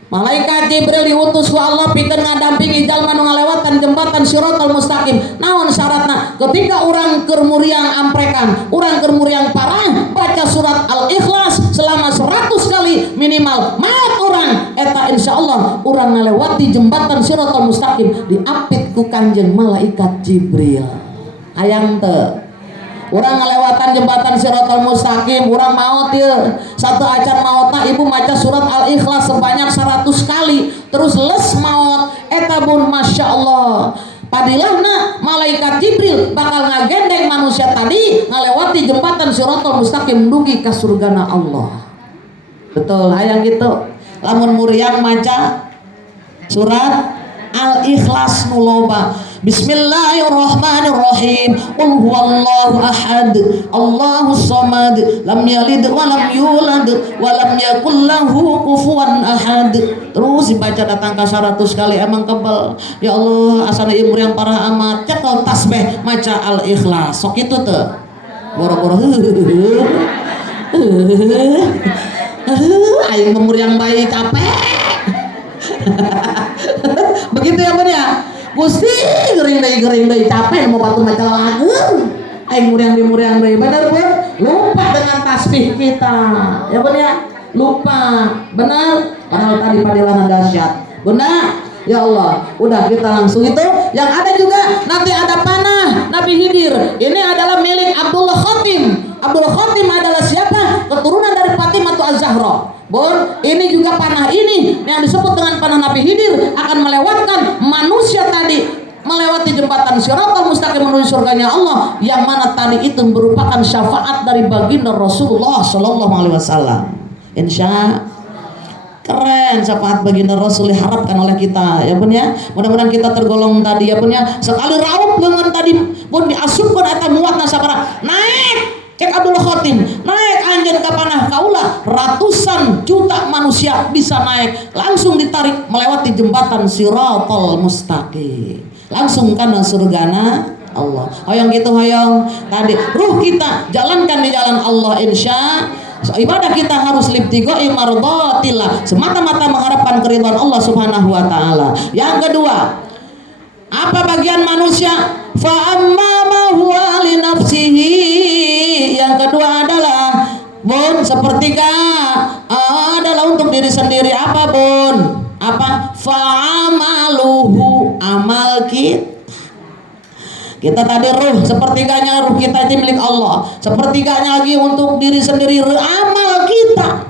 malaikat Jibril diutus ku Allah pikeun ngadampingi jalma nu ngalewatan jembatan Shiratal Mustaqim. Naon syaratna? Ketika urang keur muriang amprekan, urang keur muriang parah, baca surat Al-Ikhlas selama 100 kali minimal. Maaf urang, eta insyaallah urang ngalewati jembatan Shiratal Mustaqim diapit ku Kanjeng malaikat Jibril. Hayang teu? Urang ngalewatan jembatan Shiratal Mustaqim, urang maot ya. Satu acan maotna ibu maca surat Al-Ikhlas sebanyak 100 kali. Terus les maot eta bun masya Allah. Padilahna malaikat Jibril bakal ngagendeng manusia tadi ngalewati jembatan Shiratal Mustaqim dugi ka surgana Allah. Betul, hayang gitu. Lamun muriang maca surat Al-Ikhlas nu loba. Bismillahirrahmanirrahim. Qul huwallahu ahad, Allahus samad, lam yalid wa lam yulad wa lam yakul lahu kufuwan ahad. Terus dibaca datang ke 100 kali emang kebal. Ya Allah, asana ieu yang parah amat. Cekel tasbih maca Al-Ikhlas. Sok kitu teu. Boro-boro aing memur yang baik capek. Begitu ya Bun ya. Gusti gering deui capek mau batu maca lageung. Aing muriang deui bener Bun. Lupa dengan tasbih kita. Ya Bun ya. Lupa. Benar. Padahal tadi padilan dahsyat. Benar. Ya Allah, udah kita langsung itu. Yang ada juga nanti ada panah Nabi Khidir. Ini adalah milik Abdullah Khatim. Abdullah Khatim adalah siapa? Keturunan dari Fatimah Az-Zahra. Bun, ini juga panah ini yang disebut dengan panah Nabi Khidir akan melewatkan manusia tadi melewati jembatan Shiratal Mustaqim menuju surganya Allah, yang mana tadi itu merupakan syafaat dari baginda Rasulullah Sallallahu Alaihi Wasallam. Insya keren syafaat baginda Rasul diharapkan oleh kita ya Bun ya. Mudah-mudahan kita tergolong tadi ya Bun ya. Sekali raup dengan tadi Bun diasupkan eta muatna sabaraha naik. Cek Abdullah Khatim naik anjeun ka panah kaula, ratusan juta manusia bisa naik langsung ditarik melewati jembatan Shiratal Mustaqim langsung kana surgana Allah. Hoyong gitu hoyong tadi ruh kita jalankan di jalan Allah. Insya ibadah kita harus libtighai mardatillah, semata-mata mengharapkan keridhaan Allah Subhanahu wa taala. Yang kedua, apa bagian manusia? Fa amma ma huwa li nafsihi. Yang kedua adalah Bun, sepertiga adalah untuk diri sendiri. Apa Bun? Apa? Fa'amaluhu, amal kita. Kita tadi ruh, sepertiganya ruh kita itu milik Allah, sepertiganya lagi untuk diri sendiri. Amal kita,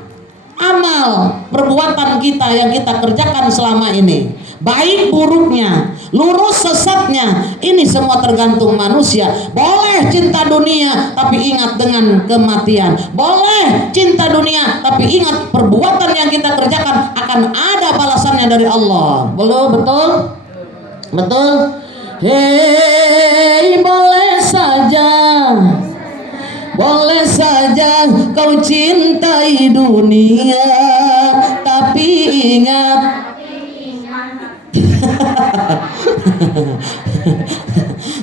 amal perbuatan kita yang kita kerjakan selama ini, baik buruknya, lurus sesatnya, ini semua tergantung manusia. Boleh cinta dunia tapi ingat dengan kematian, boleh cinta dunia tapi ingat perbuatan yang kita kerjakan akan ada balasannya dari Allah. Belum? Betul? Betul? Hei, boleh saja kau cintai dunia, tapi ingat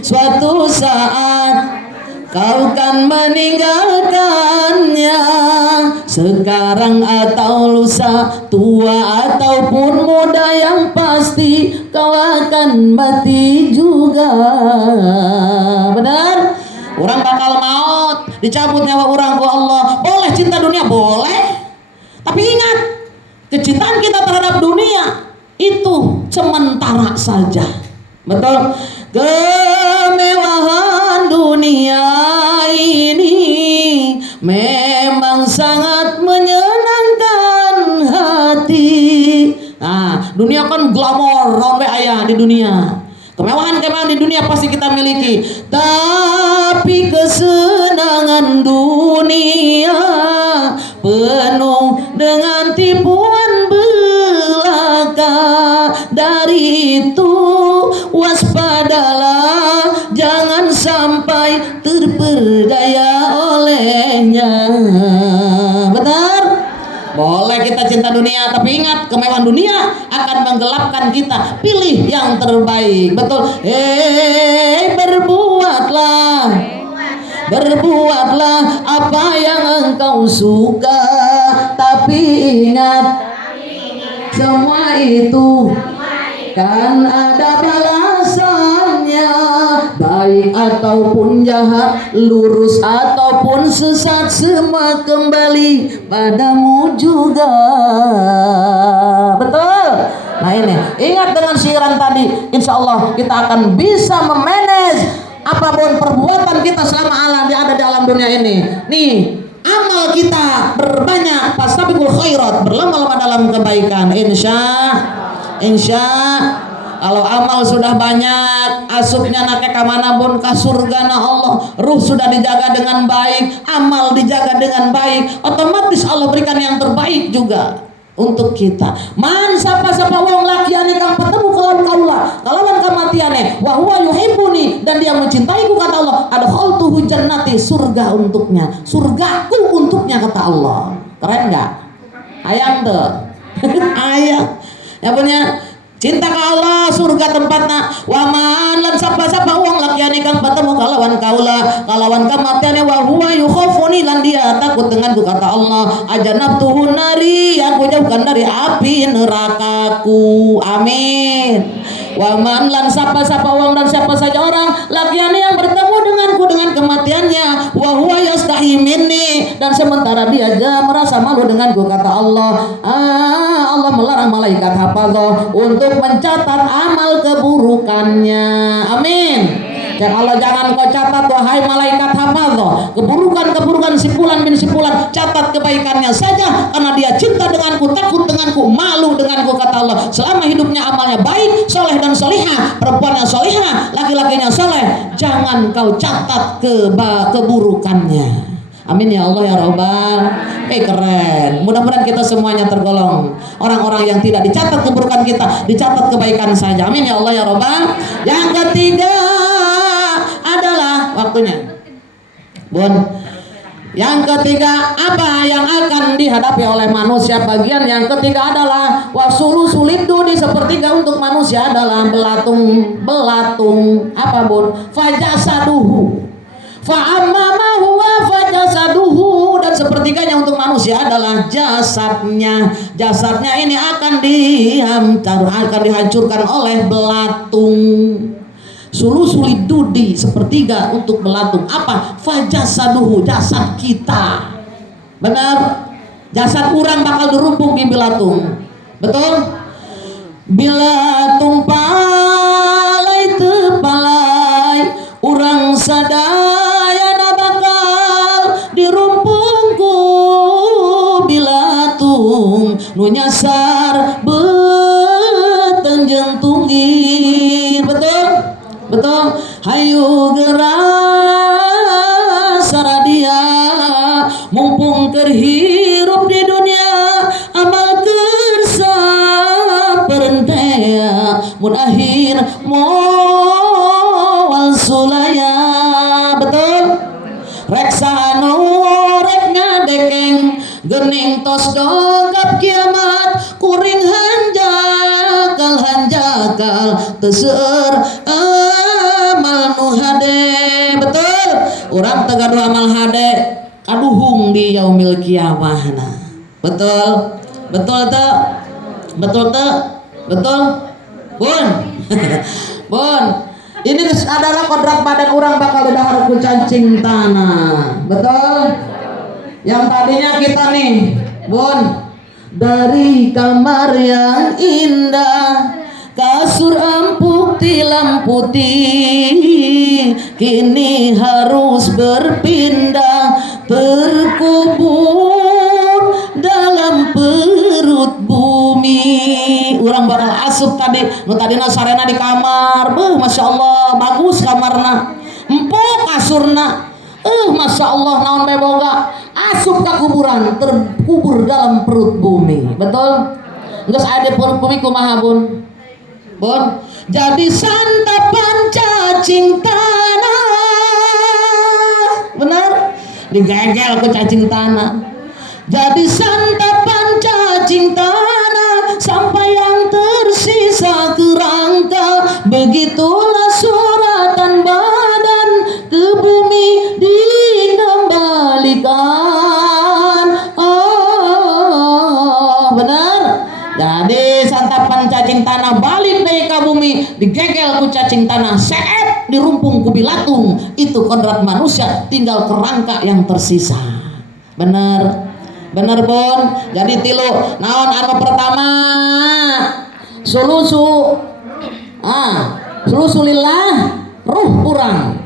suatu saat kau kan meninggalkannya. Sekarang atau lusa, tua ataupun muda, yang pasti kau akan mati juga. Benar? Orang bakal maut, dicabut nyawa orang ku Allah. Boleh cinta dunia? Boleh. Tapi ingat, kecintaan kita terhadap dunia itu sementara saja. Betul? Kemewahan dunia ini memang sangat menyenangkan hati. Nah, dunia kan glamor, naon we aya di dunia. Kemewahan-kemewahan di dunia pasti kita miliki. Tapi kesenangan dunia penuh dengan tipuan belaka. Dari itu waspadalah, jangan sampai terperdaya olehnya. Benar? Boleh kita cinta dunia, tapi ingat kemewahan dunia akan menggelapkan kita. Pilih yang terbaik. Betul. Berbuatlah apa yang engkau suka, tapi ingat semua itu kan ada balasannya. Baik ataupun jahat, lurus ataupun sesat, semua kembali padamu juga. Betul? Nah ini, ingat dengan syiaran tadi, insya Allah kita akan bisa memanage apapun perbuatan kita selama Allah ada di alam dunia ini. Nih, amal kita berbanyak, fastabiqul khairat, berlomba-lomba dalam kebaikan. Insya kalau amal sudah banyak, asupnya nake kamana pun ka surga na Allah. Ruh sudah dijaga dengan baik, amal dijaga dengan baik, otomatis Allah berikan yang terbaik juga untuk kita. Man sapa-sapa wong lakiane kang ketemu kelawan kaula, kalawan kamatiane, wa huwa yuhibbuni, dan dia mencintaiku kata Allah, adkhaltuhu jannati, surga untuknya, surgaku untuknya kata Allah. Keren enggak? Ayang tuh. Ayang. Ya punya cinta ke Allah, surga tempatna. Waman lan sapa-sapa wong lakiane kang ketemu kalawan kaula, kalawan kamatiane, wa huwa yukhafuni, lan dia takut denganku kata Allah, ajanabtuhu nari, aku jauhkan dari api nerakaku. Amin. Waman lan sapa-sapa wong dan siapa saja orang lakiane yang bertemu denganku dengan kematiannya, wa huwa yastahi minni, dan sementara dia aja merasa malu denganku kata Allah. Allah melarang malaikat hafadzah untuk mencatat amal keburukannya. Amin. Dan Allah jangan kau catat wahai malaikat hafadzah keburukan-keburukan sipulan bin sipulan, catat kebaikannya saja, karena dia cinta denganku, takut denganku, malu denganku kata Allah. Selama hidupnya amalnya baik, soleh dan solihah, perempuannya solihah, laki-lakinya soleh, jangan kau catat keburukannya. Amin ya Allah ya Rabbal. Keren. Mudah-mudahan kita semuanya tergolong orang-orang yang tidak dicatat keburukan kita, dicatat kebaikan saja. Amin ya Allah ya Rabbal. Yang ketiga adalah waktunya, Bun. Yang ketiga, apa yang akan dihadapi oleh manusia? Bagian yang ketiga adalah wasulu sulit duni, sepertiga untuk manusia adalah belatung apa Bun? Fajasaduhu. Fa'amama huwa fajasaduhu, dan sepertiganya untuk manusia adalah jasadnya. Jasadnya ini akan dihancurkan oleh belatung. Sulusuli dudi, sepertiga untuk belatung. Apa? Fajasaduhu, jasad kita. Benar? Jasad orang bakal dirumpung di belatung. Betul? Belatung palai tepalai, urang sadayana bakal dirumpungku bilatung nu nyasar betenjeng tunggir. Betul? Betul. Hayu gerak saradia, mumpung kerhirup di dunia, amal kersa perentea, mun akhir moal sulaya. Betul. Reksa rek ngadekeng, gening tos dogap kiamat, kuring hanjakal teser amal nu hade. Betul. Urang teu gaduh amal hade kaduhung di yaumil kiamahna. Betul. Betul teu? Betul teu? Betul? Bun. Bun. Ini adalah kodrat badan orang bakal didahar ku cacing tanah. Betul? Yang tadinya kita nih, Bun, dari kamar yang indah, kasur empuk tilam putih, kini harus berpindah, terkubur dalam perut bumi. Orang bakal asup tadi, nu tadina sarena di kamar, masya Allah bagus kamarna, empuk kasurna, Masya Allah naon bae boga asup ka kuburan terkubur dalam perut bumi. Betul? Geus aya di perut bumi kumaha bun? Bun, jadi santapan cacing tanah. Benar? Digegel ke cacing tanah. Jadi santapan cacing tanah sampai yang tersisa kerangka. Begitulah suratan badan ke bumi dikembalikan. Oh, benar. Jadi santapan cacing tanah balik dari ke bumi, digegel ku cacing tanah, seep dirumpung ku bilatung. Itu kodrat manusia, tinggal kerangka yang tersisa. Benar. Bener Bon. Jadi tilu naon anu pertama sulusu lillah ruh kurang,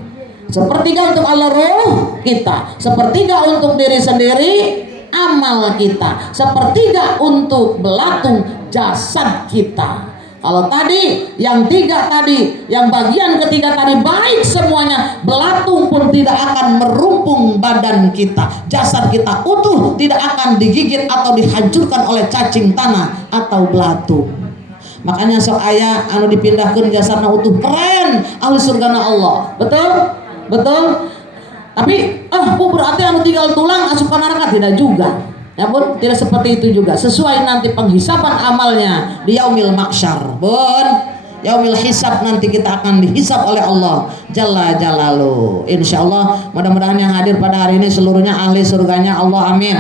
sepertiga untuk Allah ruh kita, sepertiga untuk diri sendiri amal kita, sepertiga untuk belatung jasad kita. Kalau tadi yang tiga tadi, yang bagian ketiga tadi baik semuanya, belatung pun tidak akan merumpung badan kita, jasad kita utuh, tidak akan digigit atau dihancurkan oleh cacing tanah atau belatung. Makanya sok aya anu dipindahkan jasadna utuh keren, ahli surgana Allah. Betul? Betul? Tapi berarti anu tinggal tulang asup ka neraka, tidak juga. Ya Bun, tidak seperti itu juga. Sesuai nanti penghisapan amalnya di yaumil mahsyar. Bun, yaumil hisab nanti kita akan dihisab oleh Allah Jalla Jalaluhu. Insyaallah mudah-mudahan yang hadir pada hari ini seluruhnya ahli surganya Allah. Amin.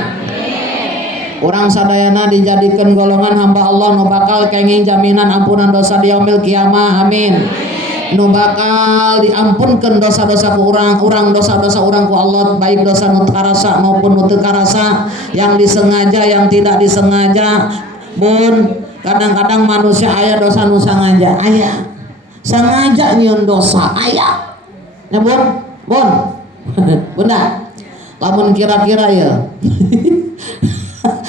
Orang sadayana dijadikan golongan hamba Allah nu bakal kenging jaminan ampunan dosa di yaumil kiamah. Amin. Nu bakal diampunkan dosa-dosa ku urang dosa-dosa urang ku Allah, baik dosa nu karasa maupun nu teu karasa, yang disengaja yang tidak disengaja. Bun, kadang-kadang manusia aya dosa nu sengaja, aya sengaja nyieun dosa aya. Ya Bun, Bunda, lamun kira-kira ya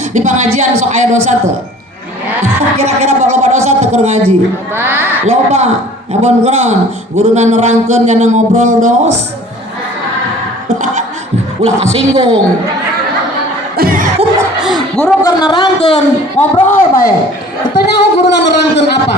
di pengajian sok aya dosa tuh. Kira-kira loba dosa teu keur ngaji. Loba. Ya Bun keren. Guruna nerangkeun nya ngobrol dos. Ulah kasinggung. Guru keur nerangkeun ngobrol bae. Teu nyaho guruna nerangkeun apa?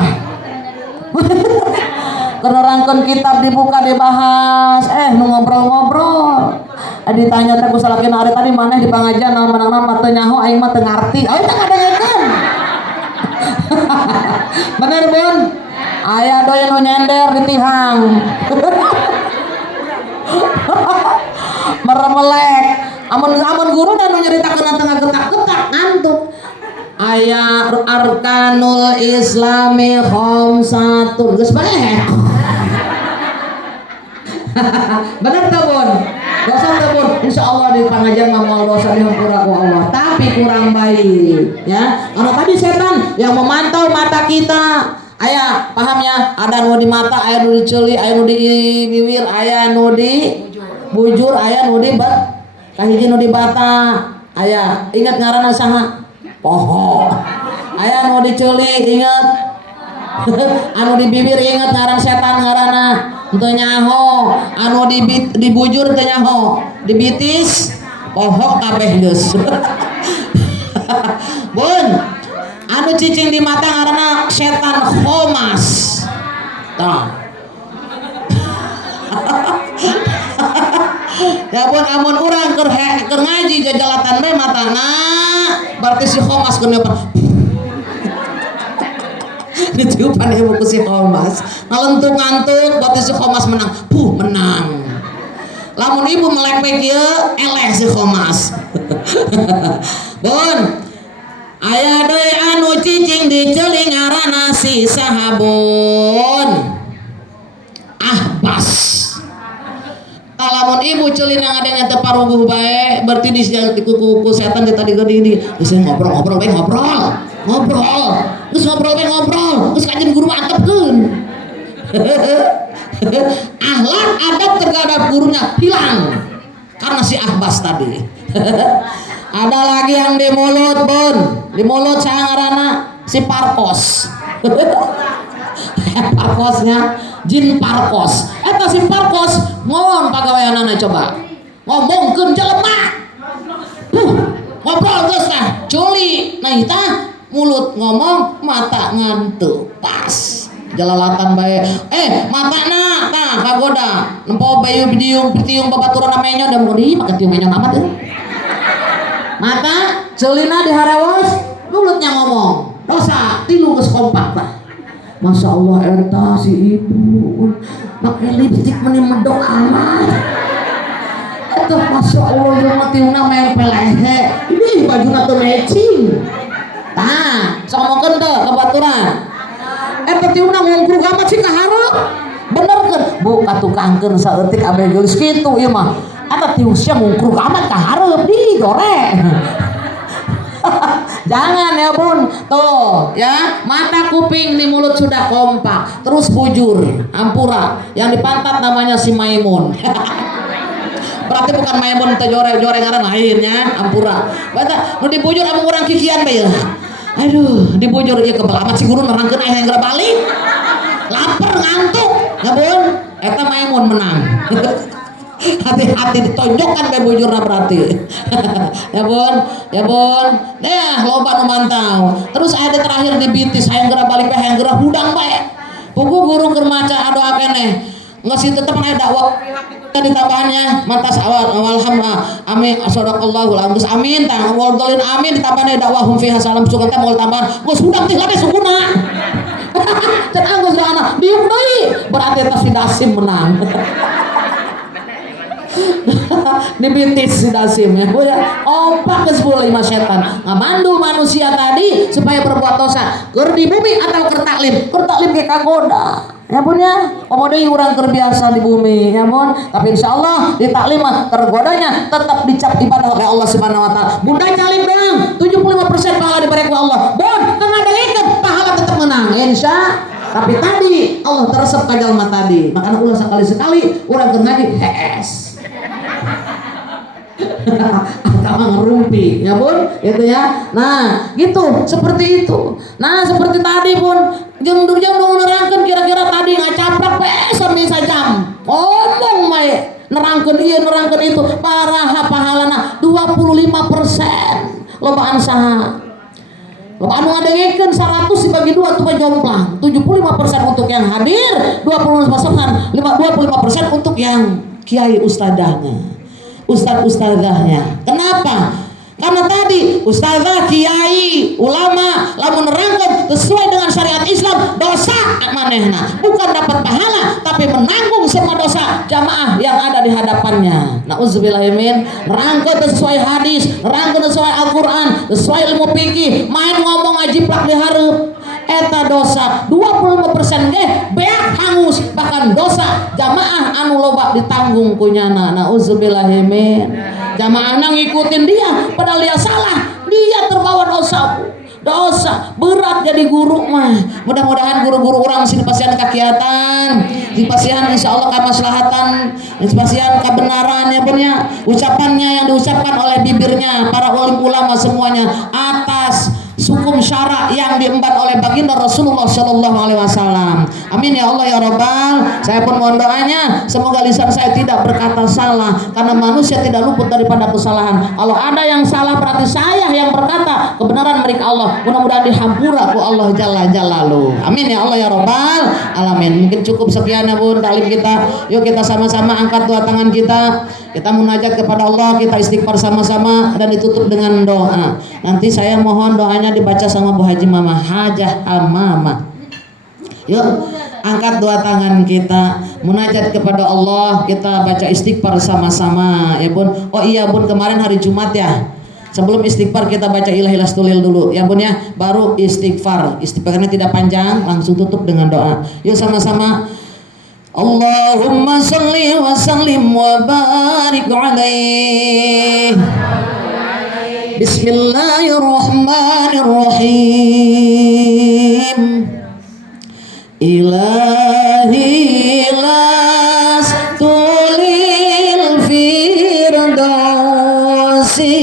Keur nerangkeun kitab dibuka dibahas, nu ngobrol-ngobrol. Ditanya teh ku salakina ari tadi maneh di pangajian naon menang-menang teu nyaho aing mah teu ngarti. Aing teh ngadengekeun. Bener Bun? Aya doyan nu nyender di tihang. Meremelek. Amun guru dan nyeritakeun tengah getak-getak ngantuk. Aya arkanul islami khamsatun. Geus bae. Bener teh Bun? Dosa teh Bun? Insyaallah di pengajian mah moal dosa dihampura ku Allah, tapi kurang baik ya. Anu tadi setan yang memantau mata kita. Aya pahamnya, ada nu di mata, aya nu di ceuli, aya nu di bibir, aya nu di bujur, aya nu di kahiji nu di bata. Aya ingat ngaranna saha? Poho. Aya nu di ceuli ingat. Anu di bibir ingat ngaran setan ngaranna. Teu nyaho. Anu di bujur teu nyaho. Di bitis poho kabeh geus. Bun, anu cicing di mata ngaranna setan khomas. Tah. Ya Bun, amun urang keur ngaji jajalatan bae matana, berarti si khomas keur neupan. Ditiupan ibu ku si khomas. Ngalentung ngantuk, berarti si khomas menang. Menang. Lamun ibu melek we kieu, eleh si khomas. Bun, aya deui anu cicing di ceuli ngaranna si sahabun ahbas. Lamun ibu ceuli ngadenge teu paruguh bae, berarti di ku setan di tadi geuning geus ngobrol bae ngobrol. Geus ngobrol bae ngobrol. Geus kajian guru mah antepkeun. Akhlak adab terhadap gurunya hilang karena si ahbas tadi. Ada lagi yang di mulut Bun, di mulut saya ngaranna si parkos. Parkosnya jin parkos. Eta si parkos mohon pagaweanana coba. ngomongkeun jelema. Ngobrol geus tah culi. Nah tah mulut ngomong mata ngantuk pas. Jalalatan bae matana tah kagoda nempo bayu bidiung babaturan menyo da mudi maka tiung menyo amat teh. Mata ceulina diharewas mulutnya ngomong dosa tilu geus kompak tah. Masya Allah eta si ibu make lipstik meni medok amat. Eta Masya Allah jeung tiungna mempel lehe. Ih bajuna teu matching. Tah ngomongkeun teu babaturan. Eta tiungna ngongkrug amat sih kahareup. Benerkeun bu katukangkeun saeutik abeh geulis kitu ieu mah. Eta tiung sia ngongkrug amat kahareup digoreng. Jangan ya bun, tuh ya mata kuping di mulut sudah kompak, terus bujur, ampura, yang di pantat namanya si Maimun. Berarti bukan Maimun itu joreng-jorengan lainnya, ampura. Bata, nu dibujur sama orang kikian bae. Aduh, dibujur ieu kebal amat si guru nerangkeun aya yang balik. Lapar ngantuk, ya bun, eta Maimun menang. Hati-hati ditonjokkan ke bujurna berarti. ya bun nah loba nu mantau terus ada terakhir di bitis hayang geura balik pe hayang geura hudang bae pugu guru keur maca doa keneh geus tetep aya dakwah ditambahannya mantas awal amin sadaqallahul azim amin tah wal dolin amin ditambahan dakwahum fiha salam sugan teh moal tambahan geus hudang teh kabeh sukuna. Can anggus doana diuk deui berarti eta si Dasim menang. Dibitis si Dasim ya opak ke 10 5 setan ngamandu manusia tadi supaya berbuat dosa keur di bumi atau keur taklim ke kagoda ya bun ya komodo urang terbiasa di bumi ya bun tapi insyaallah di taklim mah tergodanya tetap dicap ibadah oleh Allah Subhanahu wa taala bunda nyalim doang 75% pahala diberi ku Allah bun tengah dengkeun pahala tetap menang insya tapi tadi Allah teresep ka jalma tadi makanya ulah sekali-sekali urang keur ngaji HS atau ngerumpi ya bun itu ya nah gitu seperti itu nah seperti tadi pun jam nerangkeun kira-kira tadi ngacaprak sampai sajam ngomong mae nerangkeun ieu nerangkeun itu paraha pahalana 25% lobaan saha loba anu ngadengekeun 100 dibagi 2 tuh jomplang 75% untuk yang hadir 25% untuk yang kiai ustadzahnya ustadzahnya. Kenapa? Karena tadi ustadzah, kiai, ulama lamun nerangkeun sesuai dengan syariat Islam dosa manehna bukan dapat pahala tapi menanggung semua dosa jamaah yang ada di hadapannya. Nauzubillahi min nerangkeun sesuai hadis, nerangkeun sesuai Al-Qur'an, sesuai ilmu fikih, main ngomong ajiplak di hareup eta dosa 25% ge beak hangus bahkan dosa jamaah anu loba ditanggung kunyana. Nauzubillahi min jamaahna ngikutin dia padahal dia salah dia terbawa dosa berat jadi guru mah. Mudah-mudahan guru-guru orang sini pasian kakiatan di pasian insyaallah kamaslahatan di pasian kebenaran ya punya ucapannya yang diucapkan oleh bibirnya para ulama semuanya atas hukum syara yang diemban oleh baginda Rasulullah Shallallahu Alaihi Wasallam. Amin ya Allah ya Rabbal. Saya pun mohon doanya semoga lisan saya tidak berkata salah karena manusia tidak luput daripada kesalahan. Kalau ada yang salah berarti saya yang berkata kebenaran milik Allah. Mudah-mudahan dihampura ku Allah Jalla Jalaluhu. Amin ya Allah ya Rabbal alamin. Mungkin cukup sekian ya bun taklim kita. Yuk kita sama-sama angkat dua tangan kita munajat kepada Allah, kita istighfar sama-sama dan ditutup dengan doa. Nanti saya mohon doanya dibaca sama Bu Haji Mama Hajah Amama. Yuk angkat dua tangan kita munajat kepada Allah, kita baca istighfar sama-sama ya bun. Oh iya bun, kemarin hari Jumat ya, sebelum istighfar kita baca ilahilas tulil dulu ya bun ya, baru istighfar. Istighfarnya tidak panjang, langsung tutup dengan doa. Yuk sama-sama. Allahumma salli wa sallim wa barik alaih. Bismillahirrahmanirrahim. Ilahi las tulil firdausi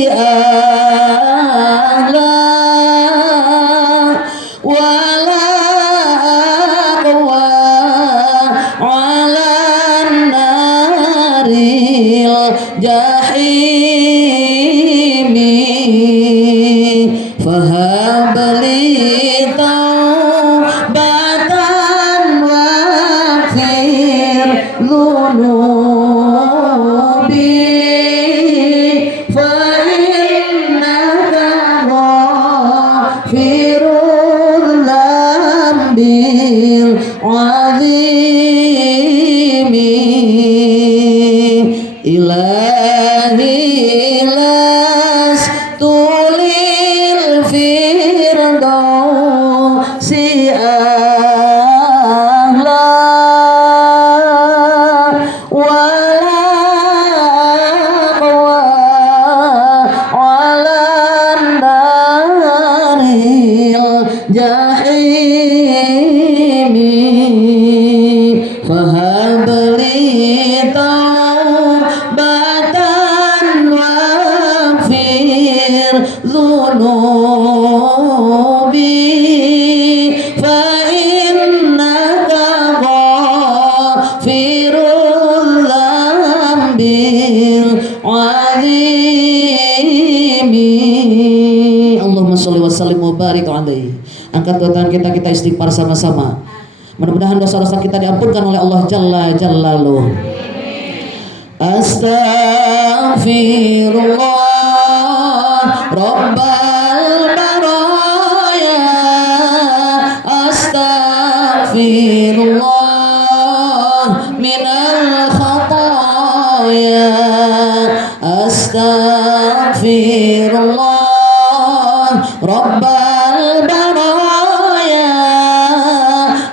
a'la wala aqwa ala naril الجحيم فهب لي توبة واغفر ذنوبي فإنك غافر الذنب العظيم إلهي لست للفردوس أهلا ولا أقوى على النار الجحيم فهب لي توبة واغفر ذنوبي فإنك غافر الذنب العظيم Allahumma sholli wa sallim wa barik alaihi. Angkat dua tangan kita istighfar sama-sama. Mudah-mudahan dosa-dosa kita diampunkan oleh Allah Jalla Jalaluh. Astaghfirullah Rabbal baraya. Astaghfirullah minal khataya. Astaghfirullah Rabbal baraya.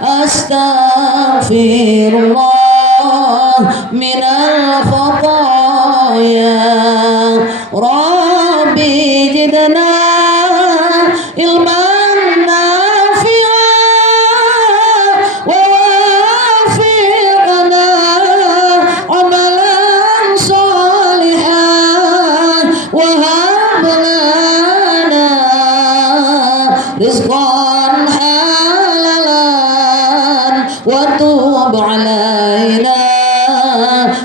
Astaghfirullah minal khataya. Rabbi jidna ilman nafi'an wa wafiqna amalan salihan wa hab lana rizqan halalan wa tub alaina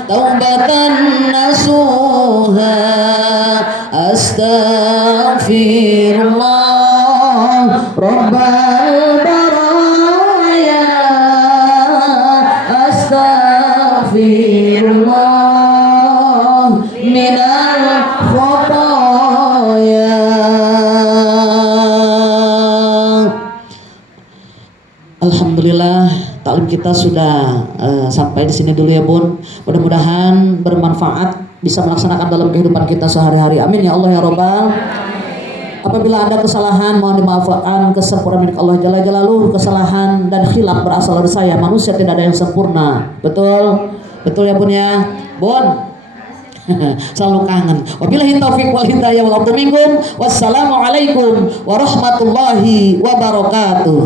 taubatan nasuha. Astaghfirullah Rabbal baraya. Astaghfirullah minal khataya. Alhamdulillah, taklim kita sudah sampai di sini dulu ya Bun. Mudah-mudahan bermanfaat, bisa melaksanakan dalam kehidupan kita sehari-hari. Amin ya Allah ya Rabbal. Apabila ada kesalahan mohon dimaafkan, kesempurnaan milik Allah Jalla Jalaluh. Kesalahan dan khilaf berasal dari saya, manusia tidak ada yang sempurna. Betul? Betul ya Bun ya? Bun selalu kangen. Wabillahi taufiq wal hidayah wal minkum. Wassalamualaikum warahmatullahi wabarakatuh.